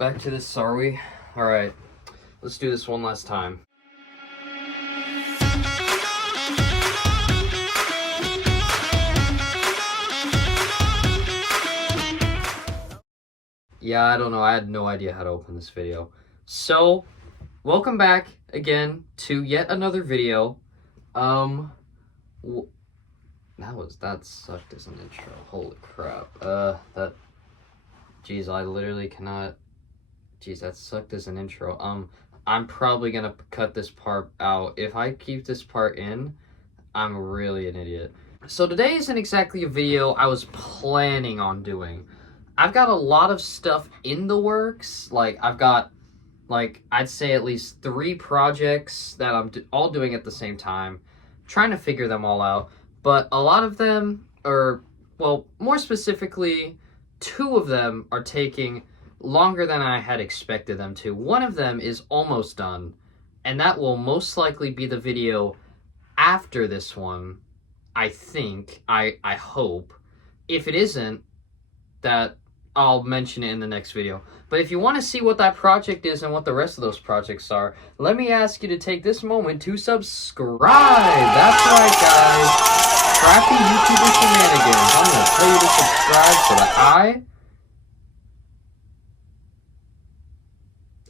Back to this, are we? Alright, let's do this one last time. Yeah, I don't know, I had no idea how to open this video. So, welcome back again to yet another video. That sucked as an intro, holy crap. Jeez, I literally cannot, jeez, that sucked as an intro. I'm probably gonna cut this part out. If I keep this part in, I'm really an idiot. So today isn't exactly a video I was planning on doing. I've got a lot of stuff in the works. Like, I've got, I'd say at least 3 projects that I'm all doing at the same time, trying to figure them all out. But a lot of them are, well, more specifically, 2 of them are taking longer than I had expected them to. One of them is almost done, and that will most likely be the video after this one, I think, I hope. If it isn't, that I'll mention it in the next video. But if you want to see what that project is and what the rest of those projects are, let me ask you to take this moment to subscribe. That's right, guys. Crappy YouTuber shenanigans. I'm going to tell you to subscribe so that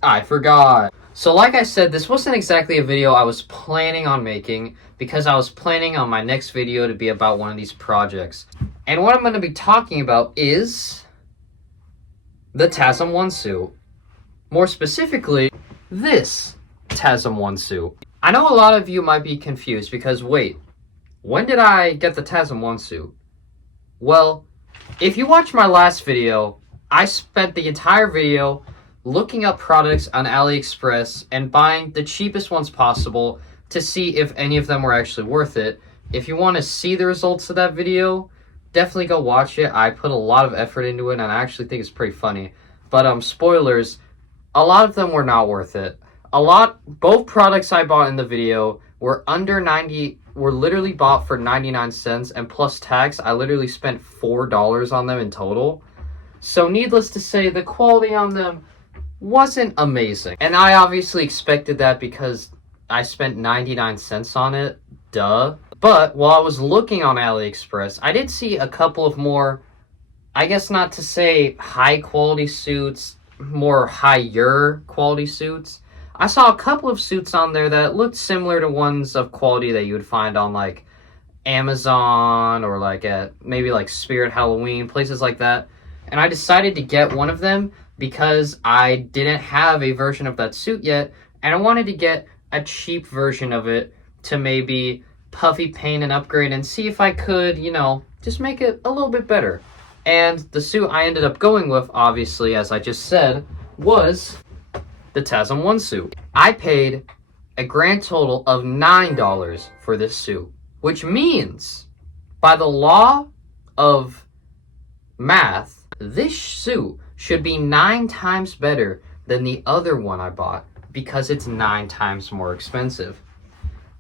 I forgot. So like I said, this wasn't exactly a video I was planning on making because I was planning on my next video to be about one of these projects. And what I'm going to be talking about is the Tasm 1 suit. More specifically, this Tasm 1 suit. I know a lot of you might be confused because, wait, when did I get the Tasm 1 suit? Well, if you watched my last video, I spent the entire video looking up products on AliExpress and buying the cheapest ones possible to see if any of them were actually worth it. If you want to see the results of that video, definitely go watch it. I put a lot of effort into it, and I actually think it's pretty funny. But, spoilers, a lot of them were not worth it. Both products I bought in the video were were literally bought for 99 cents, and plus tax, I literally spent $4 on them in total. So needless to say, the quality on them wasn't amazing. And I obviously expected that because I spent 99 cents on it, duh. But while I was looking on AliExpress, I did see a couple of more, I guess not to say high quality suits, more higher quality suits. I saw a couple of suits on there that looked similar to ones of quality that you would find on like Amazon or like at maybe like Spirit Halloween, places like that. And I decided to get one of them because I didn't have a version of that suit yet, and I wanted to get a cheap version of it to maybe puffy paint and upgrade and see if I could, you know, just make it a little bit better. And the suit I ended up going with, obviously, as I just said, was the Tasm 1 suit. I paid a grand total of $9 for this suit, which means, by the law of math, this suit should be 9 times better than the other one I bought because it's 9 times more expensive.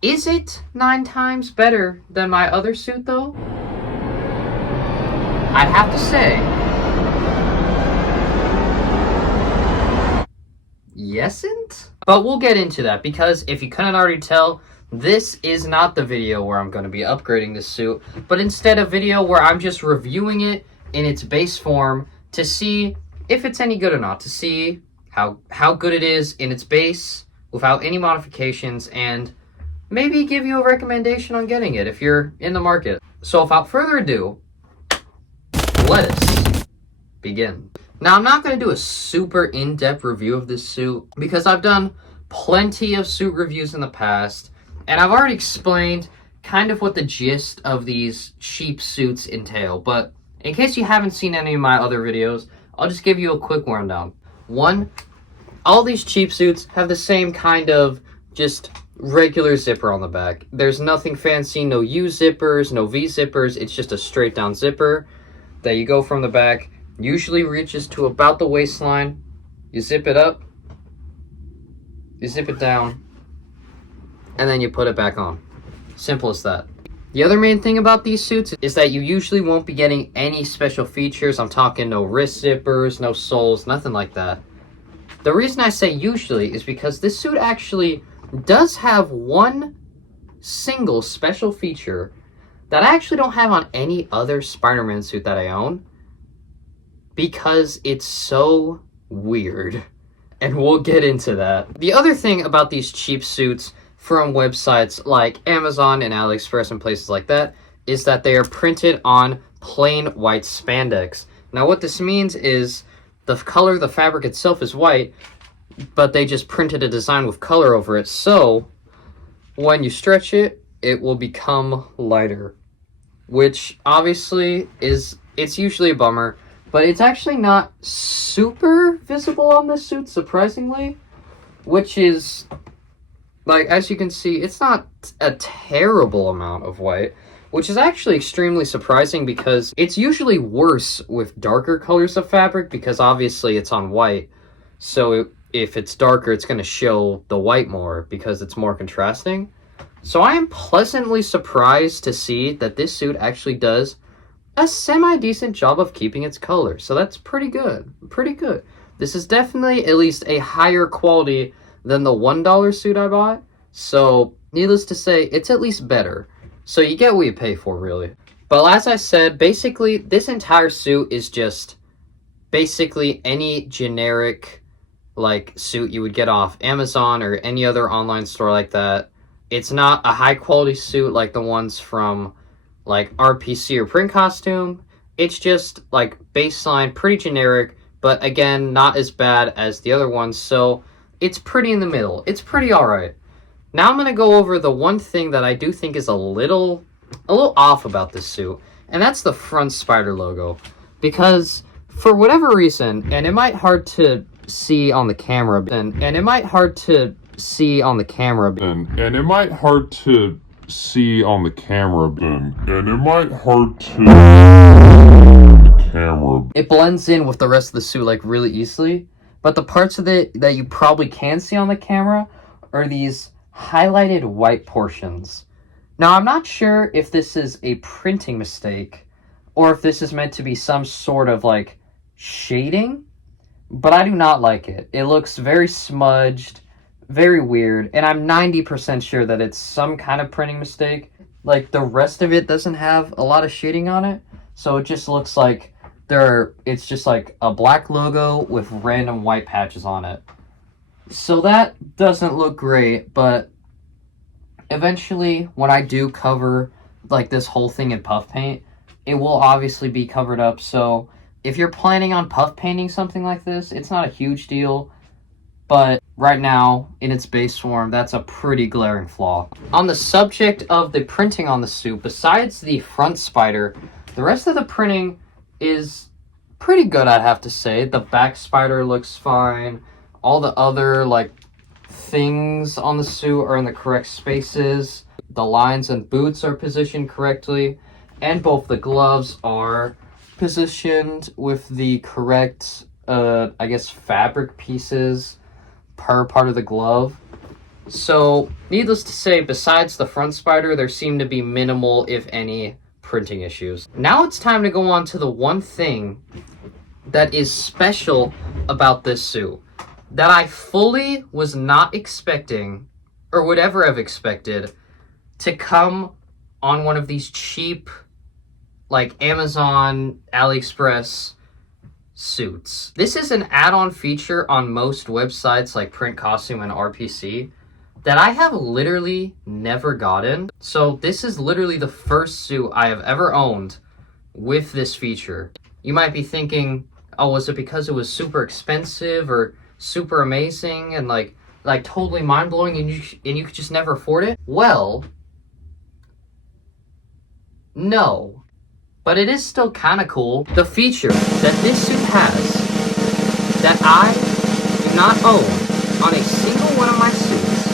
Is it 9 times better than my other suit, though? I'd have to say, yesn't? But we'll get into that because if you couldn't already tell, this is not the video where I'm going to be upgrading this suit, but instead a video where I'm just reviewing it in its base form to see if it's any good or not, to see how good it is in its base without any modifications, and maybe give you a recommendation on getting it if you're in the market. So without further ado, let us begin. Now, I'm not going to do a super in-depth review of this suit because I've done plenty of suit reviews in the past, and I've already explained kind of what the gist of these cheap suits entail. But in case you haven't seen any of my other videos, I'll just give you a quick rundown. 1, all these cheap suits have the same kind of just regular zipper on the back. There's nothing fancy, no U zippers, no V zippers. It's just a straight down zipper that you go from the back. Usually reaches to about the waistline. You zip it up, you zip it down, and then you put it back on. Simple as that. The other main thing about these suits is that you usually won't be getting any special features. I'm talking no wrist zippers, no soles, nothing like that. The reason I say usually is because this suit actually does have one single special feature that I actually don't have on any other Spider-Man suit that I own, because it's so weird. And we'll get into that. The other thing about these cheap suits from websites like Amazon and AliExpress and places like that is that they are printed on plain white spandex. Now what this means is the color of the fabric itself is white, but they just printed a design with color over it, so when you stretch it, it will become lighter. Which obviously it's usually a bummer, but it's actually not super visible on this suit, surprisingly. Which is, like, as you can see, it's not a terrible amount of white, which is actually extremely surprising because it's usually worse with darker colors of fabric because obviously it's on white. So if it's darker, it's going to show the white more because it's more contrasting. So I am pleasantly surprised to see that this suit actually does a semi-decent job of keeping its color. So that's pretty good. Pretty good. This is definitely at least a higher quality than the $1 suit I bought. So needless to say, it's at least better. So you get what you pay for, really. But as I said, basically, this entire suit is just basically any generic, like, suit you would get off Amazon or any other online store like that. It's not a high-quality suit like the ones from, like, RPC or Print Costume. It's just, like, baseline, pretty generic, but again, not as bad as the other ones, so it's pretty in the middle. It's pretty alright. Now I'm going to go over the one thing that I do think is a little off about this suit, and that's the front spider logo. Because, for whatever reason, and it might hard to see on the camera, and it might hard to see on the camera, and it might hard to see on the camera, and it might hard to the camera. It blends in with the rest of the suit, like, really easily, but the parts of it that you probably can see on the camera are these highlighted white portions. Now, I'm not sure if this is a printing mistake or if this is meant to be some sort of, like, shading, but I do not like it. It looks very smudged, very weird, and I'm 90% sure that it's some kind of printing mistake. Like, the rest of it doesn't have a lot of shading on it, so it just looks like it's just like a black logo with random white patches on it. So that doesn't look great, but eventually, when I do cover, like, this whole thing in puff paint, it will obviously be covered up, so if you're planning on puff painting something like this, it's not a huge deal, but right now, in its base form, that's a pretty glaring flaw. On the subject of the printing on the suit, besides the front spider, the rest of the printing is pretty good, I'd have to say. The back spider looks fine. All the other, like, things on the suit are in the correct spaces. The lines and boots are positioned correctly. And both the gloves are positioned with the correct, I guess, fabric pieces per part of the glove. So, needless to say, besides the front spider, there seem to be minimal, if any, printing issues. Now it's time to go on to the one thing that is special about this suit that I fully was not expecting, or would ever have expected, to come on one of these cheap, like, Amazon, AliExpress suits. This is an add-on feature on most websites like Print Costume and RPC that I have literally never gotten. So this is literally the first suit I have ever owned with this feature. You might be thinking, oh, was it because it was super expensive or super amazing and like totally mind-blowing and you could just never afford it? Well, no. But it is still kind of cool. The feature that this suit has that I do not own on a single one of my suits,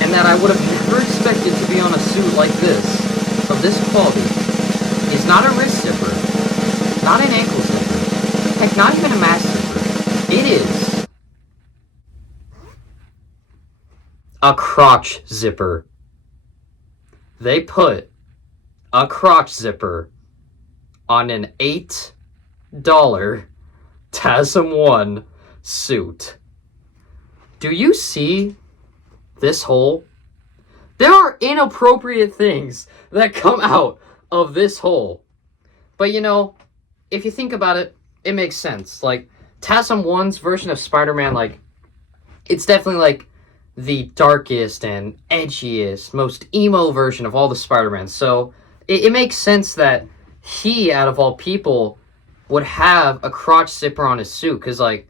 and that I would have never expected to be on a suit like this, of this quality, is not a wrist zipper, not an ankle zipper, heck, not even a mask zipper. It is a crotch zipper. They put a crotch zipper on an $8 Tasm 1 suit. Do you see this hole? There are inappropriate things that come out of this hole. But you know, if you think about it, it makes sense. Like, Tasm 1's version of Spider-Man, like, it's definitely like the darkest and edgiest, most emo version of all the Spider-Man. So it makes sense that he, out of all people, would have a crotch zipper on his suit. Because, like,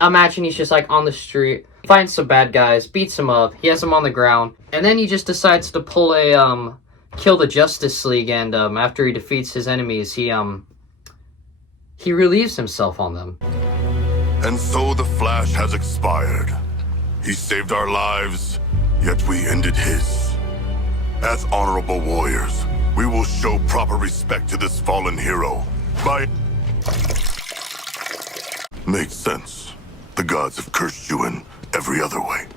imagine he's just, like, on the street, finds some bad guys, beats them up, he has them on the ground, and then he just decides to pull a, kill the Justice League, and, after he defeats his enemies, he relieves himself on them. And so the Flash has expired. He saved our lives, yet we ended his. As honorable warriors, we will show proper respect to this fallen hero by... Makes sense. The gods have cursed you in every other way.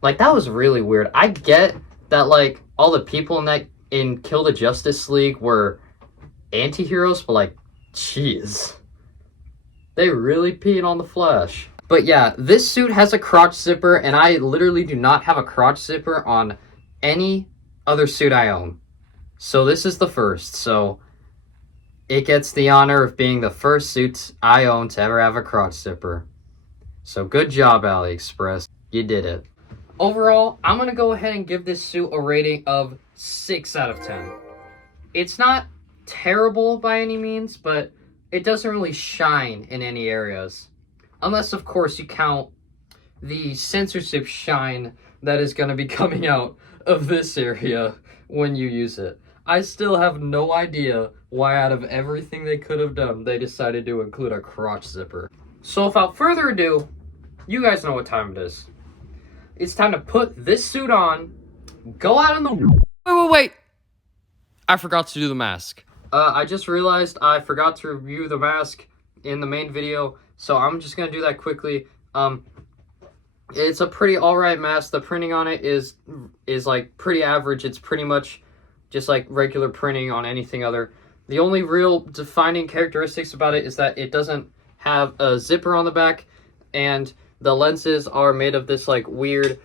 Like, that was really weird. I get that, like, all the people in Kill the Justice League were anti-heroes, but, like, jeez. They really peed on the Flash. But yeah, this suit has a crotch zipper, and I literally do not have a crotch zipper on any other suit I own. So this is the first, so it gets the honor of being the first suit I own to ever have a crotch zipper. So good job, AliExpress. You did it. Overall, I'm going to go ahead and give this suit a rating of 6 out of 10. It's not terrible by any means, but it doesn't really shine in any areas. Unless, of course, you count the censorship shine that is going to be coming out of this area when you use it. I still have no idea why out of everything they could have done, they decided to include a crotch zipper. So without further ado, you guys know what time it is. It's time to put this suit on, go out in the... Wait! I forgot to do the mask. I just realized I forgot to review the mask in the main video, so I'm just gonna do that quickly. It's a pretty alright mask. The printing on it is like pretty average. It's pretty much just like regular printing on anything other. The only real defining characteristics about it is that it doesn't have a zipper on the back, and the lenses are made of this like weird,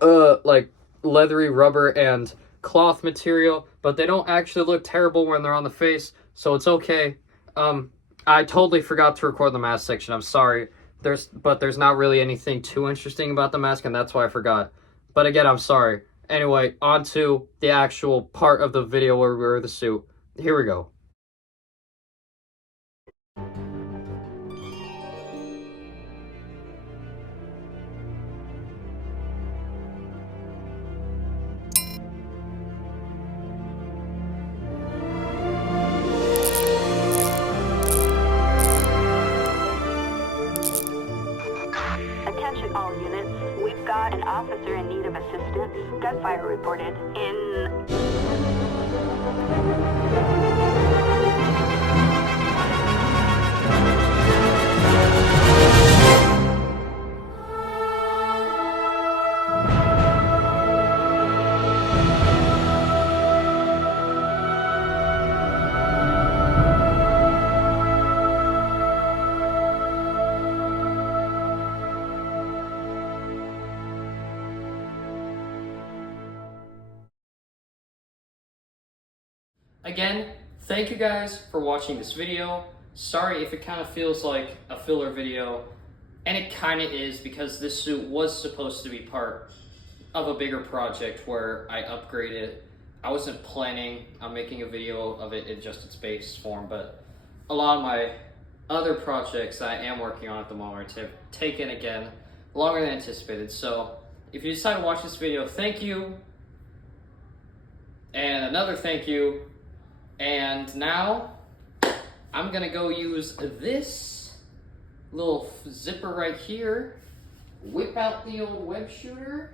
like leathery rubber and cloth material, but they don't actually look terrible when they're on the face, so it's okay. I totally forgot to record the mask section. I'm sorry. There's not really anything too interesting about the mask, and that's why I forgot. But again, I'm sorry. Anyway, on to the actual part of the video where we wear the suit. Here we go. Attention all units. We've got an officer in need of assistance. Gunfire reported in... Again, thank you guys for watching this video. Sorry if it kind of feels like a filler video, and it kind of is because this suit was supposed to be part of a bigger project where I upgraded. I wasn't planning on making a video of it in just its base form, but a lot of my other projects that I am working on at the moment have taken, again, longer than anticipated. So if you decide to watch this video, thank you. And another thank you. And now, I'm gonna go use this little zipper right here, whip out the old web shooter,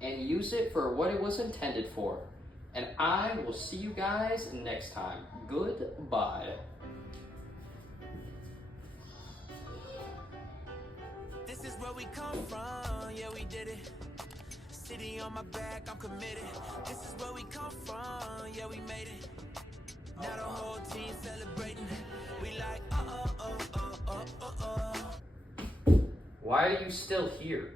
and use it for what it was intended for. And I will see you guys next time. Goodbye. This is where we come from, yeah, we did it. City on my back, I'm committed. This is where we come from, yeah, we made it. Now the whole Why are you still here?